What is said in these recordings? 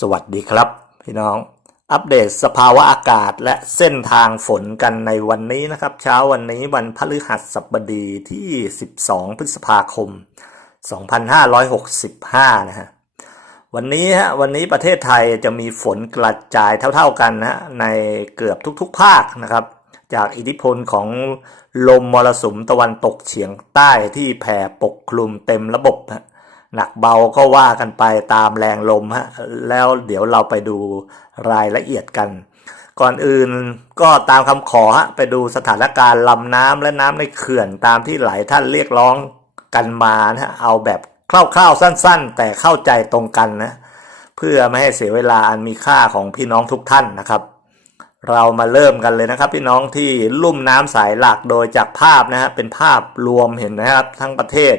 สวัสดีครับ พี่น้องอัปเดตสภาวะอากาศและเส้นทางฝนกันในวันนี้นะครับ เช้าวันนี้วันพฤหัสบดีที่ 12 พฤษภาคม 2565 นะฮะวันนี้ฮะวันนี้ประเทศไทยจะมีฝนกระจายเท่าๆกันนะฮะในเกือบทุกๆ ภาคนะครับ จากอิทธิพลของลมมรสุมตะวันตกเฉียงใต้ที่แผ่ปกคลุมเต็มระบบฮะ หนักเบาก็ว่ากันไปตามแรงลมฮะแล้วเดี๋ยวเราไปดูรายละเอียดกัน ก่อนอื่นก็ตามคำขอฮะไปดูสถานการณ์ลำน้ำและน้ำในเขื่อนตามที่หลายท่านเรียกร้องกันมานะฮะเอาแบบคร่าวๆสั้น ๆ แต่เข้าใจตรงกันนะเพื่อไม่ให้เสียเวลาอันมีค่าของพี่น้องทุกท่านนะครับ เรามาเริ่มกันเลยนะครับพี่น้องที่ลุ่มน้ำสายหลักโดยจากภาพนะฮะเป็นภาพรวมเห็นนะครับทั้งประเทศ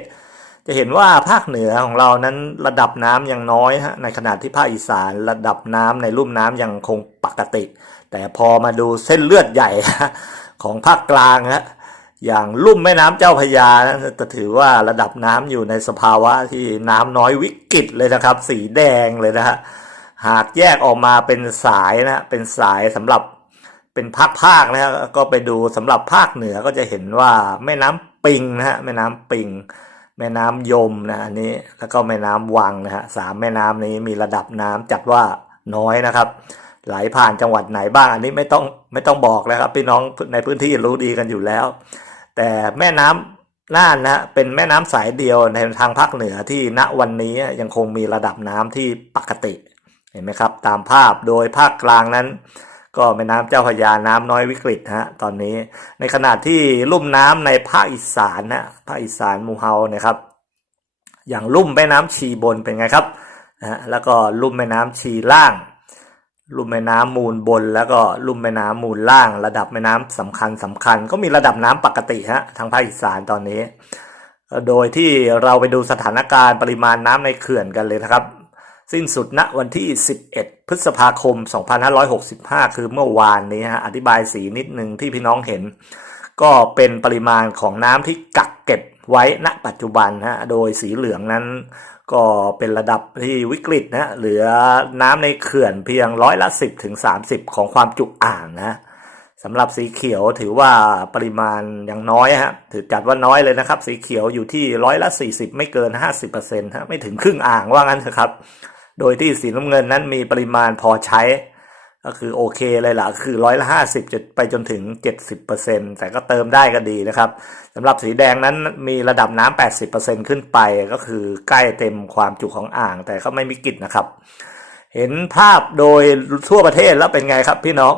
จะเห็นว่าภาคเหนือของเรานั้นระดับน้ำยังน้อยฮะในขณะที่ภาคอีสานระดับน้ำในลุ่มน้ำยังคงปกติ แต่พอมาดูเส้นเลือดใหญ่ของภาคกลางฮะอย่างลุ่มแม่น้ำเจ้าพยานะจะถือว่าระดับน้ำอยู่ในสภาวะที่น้ำน้อยวิกฤตเลยนะครับ สีแดงเลยนะฮะหากแยกออกมาเป็นสายนะเป็นสายสำหรับเป็นภาคภาคนะฮะก็ไปดูสำหรับภาคเหนือก็จะเห็นว่าแม่น้ำปิงนะฮะแม่น้ำปิง แม่น้ำยมนะอันนี้แล้วก็แม่น้ำวังนะฮะสามแม่น้ำนี้มีระดับน้ำจัดว่าน้อยนะครับ ไหลผ่านจังหวัดไหนบ้าง อันนี้ไม่ต้องไม่ต้องบอกแล้วครับพี่น้องในพื้นที่รู้ดีกันอยู่แล้ว แต่แม่น้ำน่านนะเป็นแม่น้ำสายเดียวในทางภาคเหนือที่ณวันนี้ยังคงมีระดับน้ำที่ปกติเห็นไหมครับ ตามภาพโดยภาคกลางนั้น ก็แม่น้ำเจ้าพยาน้ำน้อยวิกฤตฮะตอนนี้ ในขณะที่ลุ่มน้ำในภาคอีสานนะภาคอีสานมูเฮาเนี่ยครับ อย่างลุ่มแม่น้ำชีบนเป็นไงครับนะฮะแล้วก็ลุ่มแม่น้ำชีล่างลุ่มแม่น้ำมูลบน แล้วก็ลุ่มแม่น้ำมูลล่าง ระดับแม่น้ำสำคัญสำคัญ ก็มีระดับน้ำปกติฮะทางภาคอีสานตอนนี้ โดยที่เราไปดูสถานการณ์ปริมาณน้ำในเขื่อนกันเลยนะครับ สิ้นสุดณวันที่ 11 พฤษภาคม 2565 คือเมื่อวานนี้ฮะอธิบายสีนิดหนึ่งที่พี่น้องเห็น ก็เป็นปริมาณของน้ำที่กักเก็บไว้ณปัจจุบันฮะโดยสีเหลืองนั้น ก็เป็นระดับที่วิกฤตนะเหลือน้ำในเขื่อนเพียงร้อยละ 10ถึง30 ของความจุอ่างนะสำหรับสีเขียวถือว่าปริมาณยังน้อยฮะถือจัดว่าน้อยเลยนะครับ สีเขียวอยู่ที่ร้อยละ 40 ไม่เกิน 50%ฮะไม่ถึงครึ่งอ่างว่างั้นเถอะครับ โดยที่สีน้ำเงินนั้นมีปริมาณพอใช้ ก็คือโอเคเลยล่ะ คือร้อยละห้าสิบจะไปจนถึงเจ็ดสิบเปอร์เซ็นแต่ก็เติมได้ก็ดีนะครับสำหรับสีแดงนั้นมีระดับน้ำแปดสิบเปอร์เซ็นขึ้นไปก็คือใกล้เต็มความจุของอ่างแต่ก็ไม่มีกิจนะครับเห็นภาพโดยทั่วประเทศแล้วเป็นไงครับพี่น้อง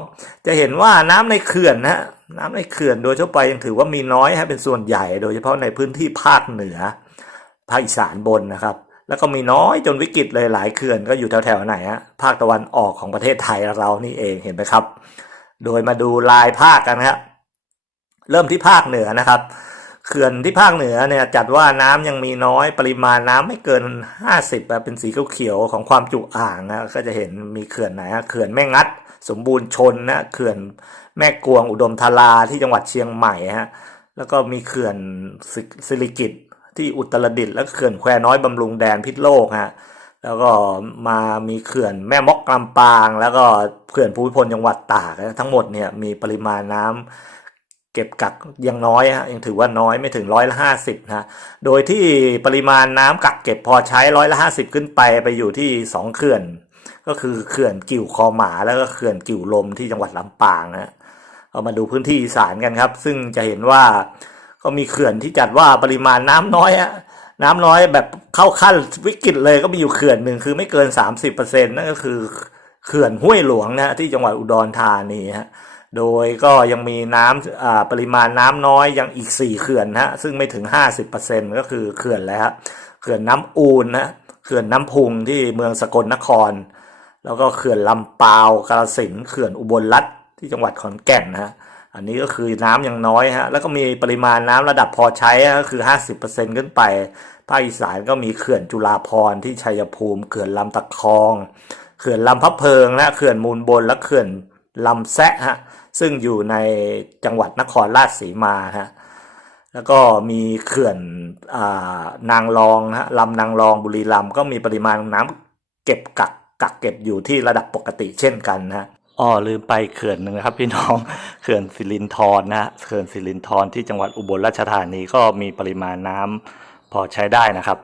จะเห็นว่าน้ำในเขื่อนนะฮะน้ำในเขื่อนโดยทั่วไปยังถือว่ามีน้อยฮะเป็นส่วนใหญ่ โดยเฉพาะในพื้นที่ภาคเหนือภาคอีสานบนนะครับ แล้วก็มีน้อยจนวิกฤตเลยหลายเขื่อนก็อยู่แถวๆไหนฮะภาคตะวันออกของประเทศไทยเรานี่เองเห็นไหมครับ โดยมาดูลายภาคกันนะครับเริ่มที่ภาคเหนือนะครับเขื่อนที่ภาคเหนือเนี่ยจัดว่าน้ำยังมีน้อยปริมาณน้ำไม่เกิน 50อะเป็นสีเขียวๆของความจุอ่างนะก็จะเห็นมีเขื่อนไหนฮะเขื่อนแม่งัด สมบูรณ์ชนนะเขื่อนแม่กวงอุดมธาราที่จังหวัดเชียงใหม่ฮะแล้วก็มีเขื่อนสิสิริกิต ที่อุตรดิตถ์แล้วก็เขื่อนแควน้อยบำรุงแดนพิษโลกฮะแล้วก็มามีเขื่อนแม่มอกลำปาง แล้วก็เขื่อนภูมิพลจังหวัดตากทั้งหมดเนี่ยมีปริมาณน้ำเก็บกักยังน้อยฮะยังถือว่าน้อยไม่ถึงร้อยละห้าสิบนะโดยที่ปริมาณน้ำกักเก็บพอใช้ร้อยละห้าสิบขึ้นไปไปอยู่ที่สองเขื่อน ก็คือเขื่อนกิ่วคอหมาแล้วก็เขื่อนกิ่วลมที่จังหวัดลำปางนะเอามาดูพื้นที่อีสานกันครับ ซึ่งจะเห็นว่า ก็มีเขื่อนที่จัดว่าปริมาณน้ำน้อยฮะน้ำน้อยแบบเข้าขั้นวิกฤตเลยก็มีอยู่เขื่อนหนึ่งคือไม่เกิน 30%นั่นก็คือเขื่อนห้วยหลวงนะฮะที่จังหวัดอุดรธานีฮะโดยก็ยังมีน้ำอ่าปริมาณน้ำน้อยยังอีก 4 เขื่อนฮะซึ่งไม่ถึง 50%ก็คือเขื่อนแล้วฮะเขื่อนน้ำอูนนะเขื่อนน้ำพุงที่เมืองสกลนคร แล้วก็เขื่อนลำปาวกาฬสินเขื่อนอุบลรัฐที่จังหวัดขอนแก่นนะฮะ อันนี้ก็คือน้ำยังน้อยฮะแล้วก็มีปริมาณน้ำระดับพอใช้ก็คือ 50%ขึ้นไปภาคอีสานก็มีเขื่อนจุฬาภรที่ชัยภูมิเขื่อนลำตะคองเขื่อนลำพะเพิงนะเขื่อนมูลบนและเขื่อนลำแซะฮะซึ่งอยู่ในจังหวัดนครราชสีมาฮะแล้วก็มีเขื่อนอานางรองฮะลำนางรองบุรีรัมย์ก็มีปริมาณน้ำเก็บกักกักเก็บอยู่ที่ระดับปกติเช่นกันนะ อ๋อลืมไปเขื่อนหนึ่งนะครับ พี่น้องเขื่อนสิรินธรนะฮะเขื่อนสิรินธรที่จังหวัดอุบลราชธานีก็มีปริมาณน้ำพอใช้ได้นะครับ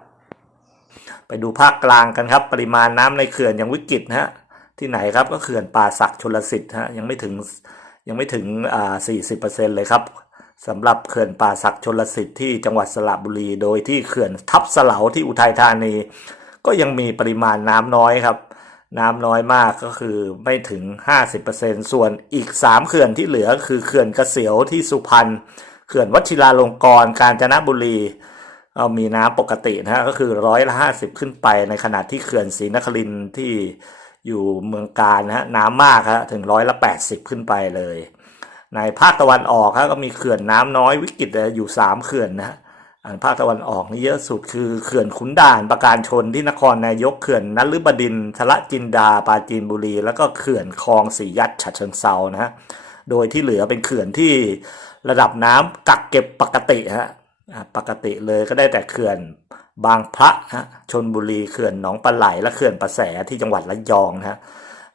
ไปดูภาคกลางกันครับ ปริมาณน้ำในเขื่อนยังวิกฤตนะฮะที่ไหนครับก็เขื่อนป่าสักชลสิทธิ์ฮะยังไม่ถึงยังไม่ถึงอ่า40%เปอร์เซ็นเลยครับสำหรับเขื่อนป่าสักชลสิทธิ์ที่จังหวัดสระบุรี โดยที่เขื่อนทับเสลาที่อุทัยธานี ก็ยังมีปริมาณน้ำน้อยครับ น้ำน้อยมากก็คือไม่ถึง 50%ส่วนอีก 3 เขื่อนที่เหลือคือเขื่อนกระเสียวที่สุพรรณเขื่อนวชิราลงกรณ์กาญจนบุรีเอามีน้ำปกตินะฮะก็คือร้อยละห้าสิบขึ้นไปในขณะที่เขื่อนศรีนครินที่อยู่เมืองการนะฮะน้ำมากฮะถึงร้อยละแปดสิบขึ้นไปเลย ในภาคตะวันออกฮะก็มีเขื่อนน้ำน้อยวิกฤตอยู่สามเขื่อนนะฮะ อันภาคตะวันออกนี่เยอะสุดคือเขื่อนขุนด่านประการชนที่นครนายกเขื่อนนฤบดินทละจินดาปราจีนบุรี แล้วก็เขื่อนคลองสียัดฉะเชิงเซานะฮะโดยที่เหลือเป็นเขื่อนที่ระดับน้ำกักเก็บปกติฮะปกติเลยก็ได้แต่เขื่อนบางพระฮะชนบุรีเขื่อนหนองปลาไหล และเขื่อนประแสที่จังหวัดระยองนะฮะ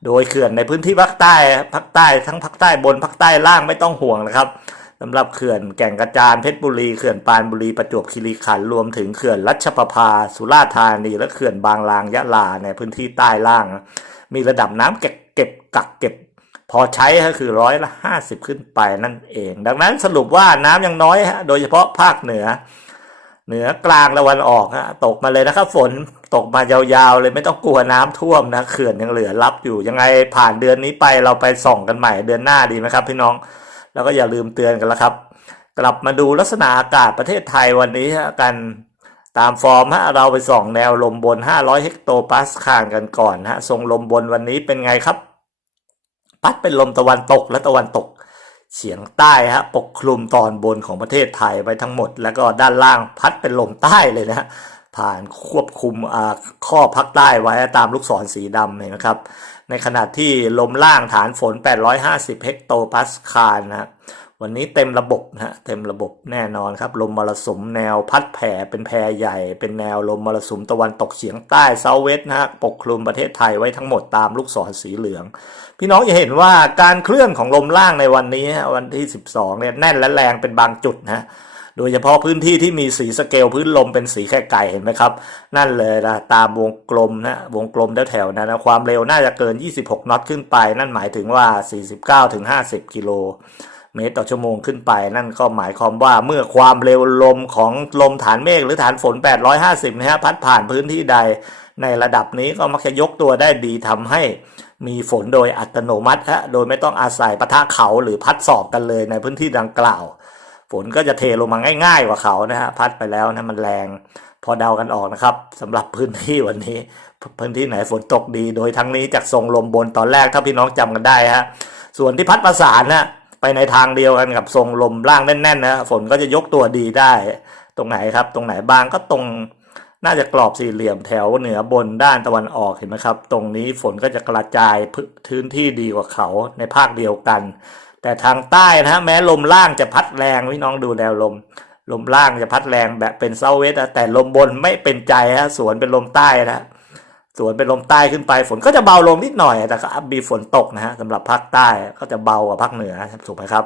โดยเขื่อนในพื้นที่ภาคใต้ภาคใต้ทั้งภาคใต้บนภาคใต้ล่างไม่ต้องห่วงนะครับำหรับเขื่อนแก่งกระจานเพชรบุรีเขื่อนปานบุรีประจวบคีรีขันธ์รวมถึงเขื่อนรัชประภา สุราษฎร์ธานี และเขื่อนบางลางยะลาในพื้นที่ใต้ล่าง มีระดับน้ำเก็บเก็บกักเก็บ พอใช้ก็คือร้อยละห้าสิบขึ้นไปนั่นเอง ดังนั้นสรุปว่าน้ำยังน้อยฮะโดยเฉพาะภาคเหนือ เหนือกลางตะวันออกฮะตกมาเลยนะครับฝนตกมายาวๆเลยไม่ต้องกลัวน้ำท่วมนะเขื่อนยังเหลือรับอยู่ยังไงผ่านเดือนนี้ไปเราไปส่องกันใหม่เดือนหน้าดีไหมครับ พี่น้อง แล้วก็อย่าลืมเตือนกันแล้วครับ กลับมาดูลักษณะอากาศประเทศไทยวันนี้กันตามฟอร์มฮะเราไปส่องแนวลมบน 500 เฮกโตปาสคาลกันก่อนฮะทรงลมบนวันนี้เป็นไงครับพัดเป็นลมตะวันตกและตะวันตกเฉียงใต้ฮะปกคลุมตอนบนของประเทศไทยไว้ทั้งหมด แล้วก็ด้านล่างพัดเป็นลมใต้เลยนะฮะ ผ่านควบคุมข้อพักใต้ไว้ตามลูกศรสีดำเห็นนะครับ ในขณะที่ลมล่างฐานฝน 850 เฮกโตปาสคาลนะฮะวันนี้เต็มระบบนะฮะเต็มระบบแน่นอนครับ ลมมรสุมแนวพัดแผ่เป็นแพรใหญ่ เป็นแนวลมมรสุมตะวันตกเฉียงใต้เซาเวสนะฮะปกคลุมประเทศไทยไว้ทั้งหมดตามลูกศรสีเหลือง พี่น้องจะเห็นว่าการเคลื่อนของลมล่างในวันนี้วันที่ 12เนี่ยแน่นและแรงเป็นบางจุดนะฮะ โดยเฉพาะพื้นที่ที่มีสีสเกลพื้นลมเป็นสีแค่ไก่เห็นไหมครับ นั่นเลยนะตามวงกลมนะวงกลมแถวๆนั้นะความเร็วน่าจะเกิน 26น็อตขึ้นไป นั่นหมายถึงว่า 49-50 กิโลเมตรต่อชั่วโมงขึ้นไปนั่นก็หมายความว่าเมื่อความเร็วลมของลมฐานเมฆหรือฐานฝน 850 นะฮะพัดผ่านพื้นที่ใด ในระดับนี้ก็มักจะยกตัวได้ดีทำให้มีฝนโดยอัตโนมัติฮะโดยไม่ต้องอาศัยปะทะเขาหรือพัดสอบกันเลยในพื้นที่ดังกล่าว นก็จะเทลงมาง่าย ๆ กว่าเขานะฮะพัดไปแล้วนะมันแรงพอเดากันออกนะครับสำหรับพื้นที่วันนี้ พื้นที่ไหนฝนตกดี โดยทั้งนี้จากทรงลมบนตอนแรกถ้าพี่น้องจำกันได้ฮะส่วนที่พัดประสานนะไปในทางเดียวกันกับทรงลมล่างแน่นๆนะฝนก็จะยกตัวดีได้ ตรงไหนครับ ตรงไหนบ้างก็ตรงน่าจะกรอบสี่เหลี่ยมแถวเหนือบนด้านตะวันออกเห็นไหมครับ ตรงนี้ฝนก็จะกระจายพื้นที่ดีกว่าเขาในภาคเดียวกัน แต่ทางใต้นะฮะแม้ลมล่างจะพัดแรงพี่น้องดูแนวลม ลมล่างจะพัดแรงแบบเป็นเซาเวสแต่ลมบนไม่เป็นใจฮะสวนเป็นลมใต้นะสวนเป็นลมใต้ขึ้นไปฝนก็จะเบาลงนิดหน่อย แต่ก็มีฝนตกนะฮะสำหรับภาคใต้ก็จะเบากว่าภาคเหนือถูกไหมครับ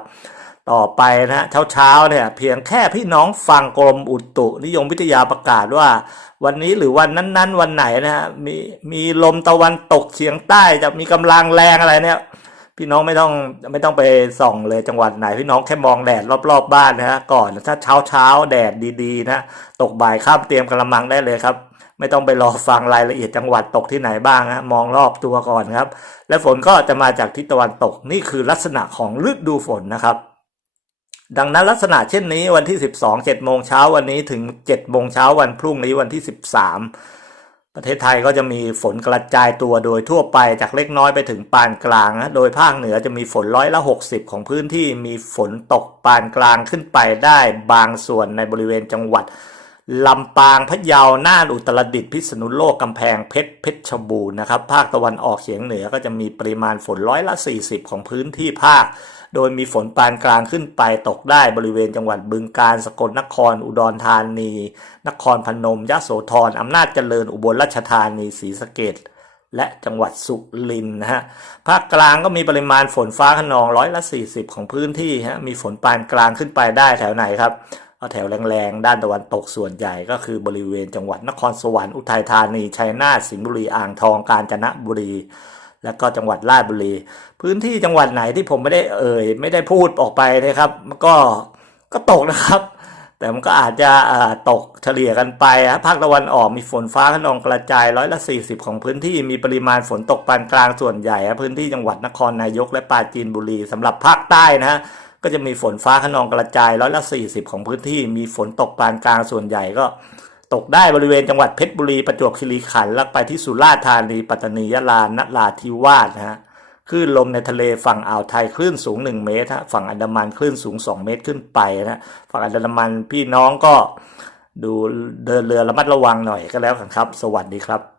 ต่อไปนะฮะเช้าเนี่ยเพียงแค่พี่น้องฟังกรมอุตุนิยมวิทยาประกาศว่า วันนี้หรือวันนั้น ๆ วันไหนนะฮะมีมีลมตะวันตกเฉียงใต้จะมีกำลังแรงอะไรเนี่ย พี่น้องไม่ต้องไม่ต้องไปส่องเลยจังหวัดไหน พี่น้องแค่มองแดดรอบๆบบ้านนะฮะก่อนถ้าเช้าเช้าๆแดดดีๆนะตกบ่ายข้ามเตรียมกระมังได้เลยครับ ไม่ต้องไปรอฟังรายละเอียดจังหวัดตกที่ไหนบ้างนะมองรอบตัวก่อนครับ และฝนก็จะมาจากทิศตะวันตกนี่คือลักษณะของฤดูฝนนะครับดังนั้นลักษณะเช่นนี้วันที่ 12 7โมงเช้าวันนี้ถึง 7 โมงเช้าวันพรุ่งนี้วันที่ 13 ประเทศไทยก็จะมีฝนกระจายตัวโดยทั่วไปจากเล็กน้อยไปถึงปานกลางนะโดยภาคเหนือจะมีฝนร้อยละ 60 ของพื้นที่มีฝนตกปานกลางขึ้นไปได้บางส่วนในบริเวณจังหวัดลำปางพะเยาน่านอุตรดิตถ์พิษณุโลกกำแพงเพชรเพชรบูรณ์นะครับ ภาคตะวันออกเฉียงเหนือก็จะมีปริมาณฝนร้อยละ 40 ของพื้นที่ภาค โดยมีฝนปานกลางขึ้นไปตกได้บริเวณจังหวัดบึงกาฬสกลนคร อุดรธานี นครพนมยะโสธรอำนาจเจริญอุบลราชธานีศรีสะเกดและจังหวัดสุรินนะฮะภาคกลางก็มีปริมาณฝนฟ้าขนองร้อยละ40 ของพื้นที่ฮะมีฝนปานกลางขึ้นไปได้แถวไหนครับเอาแถวแรงๆ ด้านตะวันตกส่วนใหญ่ก็คือบริเวณจังหวัดนครสวรรค์อุทัยธานีชัยนาทสิงห์บุรีอ่างทองกาญจนบุรี และก็จังหวัดราชบุรี พื้นที่จังหวัดไหนที่ผมไม่ได้เอ่ยไม่ได้พูดออกไปนะครับก็ก็ตกนะครับ แต่มันก็อาจจะตกเฉลี่ยกันไปฮะภาคตะวันออกมีฝนฟ้าขนองกระจายร้อยละ 40 ของพื้นที่มีปริมาณฝนตกปานกลางส่วนใหญ่พื้นที่จังหวัดนครนายกและปราจีนบุรีสำหรับภาคใต้นะฮะก็จะมีฝนฟ้าขนองกระจายร้อยละ 40 ของพื้นที่มีฝนตกปานกลางส่วนใหญ่ก็ ตกได้บริเวณจังหวัดเพชรบุรี ประจวบคีรีขันธ์แล้วไปที่สุราษฎร์ธานี ปัตตานียะลานราธิวาสนะฮะคลื่นลมในทะเลฝั่งอ่าวไทยคลื่นสูง 1 เมตรฮะฝั่งอันดามันคลื่นสูง 2 เมตรขึ้นไปนะฝั่งอันดามันพี่น้องก็ดูเดินเรือระมัดระวังหน่อยก็แล้วกันครับ สวัสดีครับ